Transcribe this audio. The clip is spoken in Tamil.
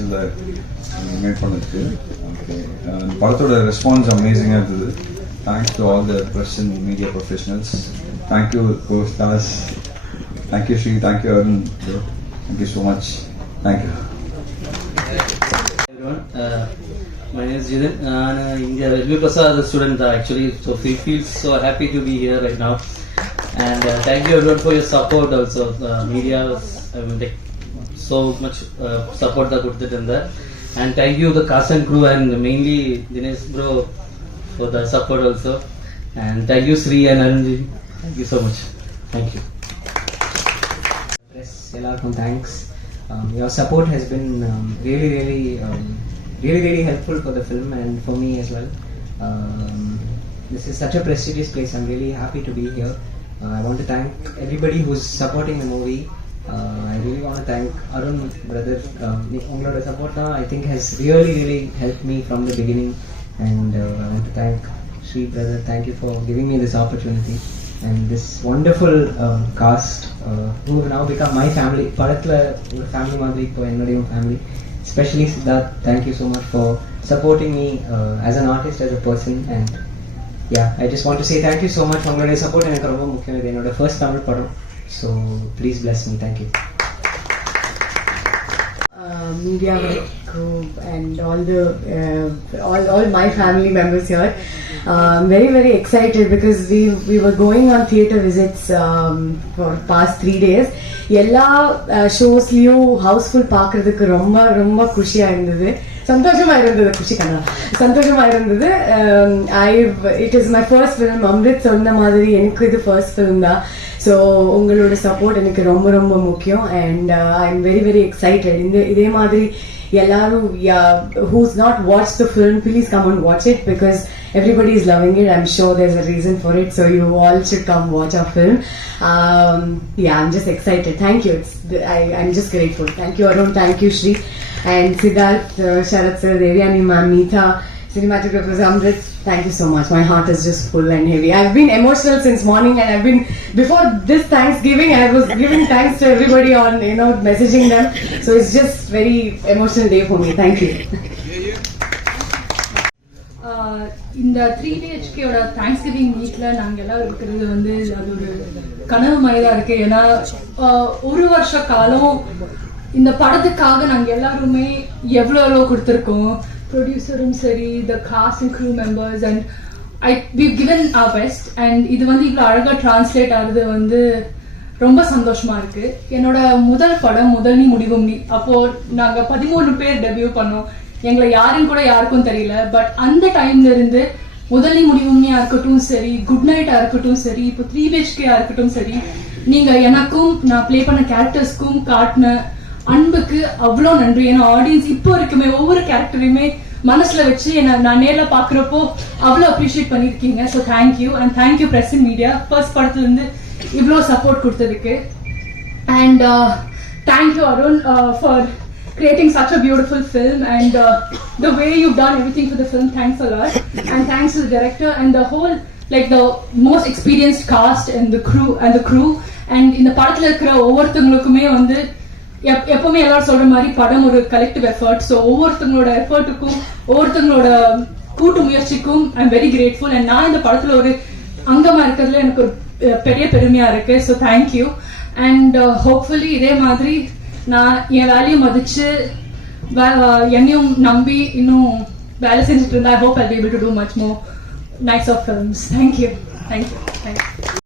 டைரக்ஷனில் மேட் பண்ணிருக்கு ஓகே படத்தோட ரெஸ்பான்ஸ் அமேசிங்காக இருந்தது thanks to all the press and media professionals thank you co stars thank you Sri thank you Arun thank you so much thank you everyone. Uh, my name is Jidin. நான் இங்கே எல்வி பிரசாத் ஸ்டூடெண்ட் தான் actually so feel feel so happy to be here right now and thank you everyone for your so much uh, support that Kurtitanda. And thank you the cast and crew and mainly Dinesh bro for the support also. And thank you Sri and Ananji. Thank you so much. Thank you. Press thanks. Um, your support has been um, really, really, um, really, really helpful for the film and for me as well. Um, this is such a prestigious place. I'm really happy to be here. Uh, I want to thank everybody who's supporting the movie. i really want to thank arun brother um, உங்களோட support தான் i think has really really helped me from the beginning and uh, i want to thank Sri brother thank you for giving me this opportunity and this wonderful um, cast uh, who have now become my family படத்துல ஒரு ஃபேமிலி மாதிரி இப்போ என்னுடைய family especially Siddharth thank you so much for supporting me uh, as an artist as a person and yeah I just want to say thank you so much உங்களுடைய support எனக்கு ரொம்ப முக்கியம் இது என்னோட first தமிழ் படம் so please bless me thank you media group and all the uh, all, all my family members here. Uh, I'm very very excited because we we were going on theatre visits um, for past three days. எல்லா ஷோஸ்லயும் ஹவுஸ்ஃபுல் பார்க்கறதுக்கு ரொம்ப ரொம்ப குஷியாக இருந்தது சந்தோஷமா இருந்தது குஷி கண்ணா சந்தோஷமா இருந்தது I it is my first film Amrit சொன்ன மாதிரி எனக்கு இது ஃபர்ஸ்ட் ஃபிலிம் தான் ஸோ உங்களோட சப்போர்ட் எனக்கு ரொம்ப ரொம்ப முக்கியம் and I am very very excited இந்த இதே மாதிரி எல்லாரும் who's not watch the film please come and watch it because everybody is loving it i'm sure there's a reason for it so you all should come watch our film um, yeah i'm just excited thank you it's, I, i'm just grateful thank you arun thank you shri and siddharth uh, sharat sir devyani ma'am meeta cinematographers amrit thank you so much my heart is just full and heavy i've been emotional since morning and i've been before this thanksgiving i was giving thanks to everybody on you know messaging them so it's just very emotional day for me thank you இந்த த்ரீ பிஹெச்கேயோட தேங்க்ஸ் கிவிங் வீட்டில் நாங்கள் எல்லாம் இருக்கிறது வந்து அது ஒரு கனவு மாதிரிதான் இருக்கு ஏன்னா ஒரு வருஷ காலம் இந்த படத்துக்காக நாங்கள் எல்லாருமே எவ்வளோ எவ்வளோ கொடுத்துருக்கோம் ப்ரொடியூசரும் சரி the cast and crew members and I we given our best and இது வந்து இவ்வளோ அழகாக டிரான்ஸ்லேட் ஆகுது வந்து ரொம்ப சந்தோஷமா இருக்கு. என்னோட முதல் படம் முதல் நீ முடிவும் நீ அப்போ நாங்க பதிமூணு பேர் டெபியூ பண்ணோம். எங்களை யாருன்னு கூட யாருக்கும் தெரியல பட் அந்த டைம்ல இருந்து முதல் நீ முடிவுமையா இருக்கட்டும் சரி குட் நைட்டா இருக்கட்டும் சரி இப்போ த்ரீ பிஹெச்கேயா இருக்கட்டும் சரி நீங்க எனக்கும் நான் ப்ளே பண்ண கேரக்டர்ஸ்க்கும் காட்டின அன்புக்கு அவ்வளோ நன்றி. ஏன்னா ஆடியன்ஸ் இப்போ வரைக்குமே ஒவ்வொரு கேரக்டரையுமே மனசுல வச்சு என்ன நான் நேர்ல பாக்குறப்போ அவ்வளோ அப்ரிஷியேட் பண்ணிருக்கீங்க so thank you and thank you press media first படத்துல இருந்து இவ்வளோ சப்போர்ட் கொடுத்ததுக்கு. And thank you Arun for creating such a beautiful film. And uh, the way you've done everything for the film thanks a lot. And thanks to the director and the whole like the most experienced cast and the crew and the crew. And இந்த படத்துல இருக்கிற ஒவ்வொருத்தவங்களுக்குமே வந்து எப்பவுமே எல்லாரும் சொல்ற மாதிரி படம் ஒரு கலெக்டிவ் எஃபர்ட் ஸோ ஒவ்வொருத்தவங்களோட எஃபர்ட்டுக்கும் ஒவ்வொருத்தவங்களோட கூட்டு முயற்சிக்கும் I am very grateful and நான் இந்த படத்துல ஒரு அங்கமா இருக்கிறதுல எனக்கு ஒரு பெரிய பெருமையா இருக்கு. ஸோ தேங்க்யூ அண்ட் ஹோப்ஃபுல்லி இதே மாதிரி நான் என் வேலையை மதிச்சு வே- என்னையும் நம்பி இன்னும் வேலை செஞ்சுட்டு இருந்தா I hope I be able to do much more nights of films thank you thank you thank you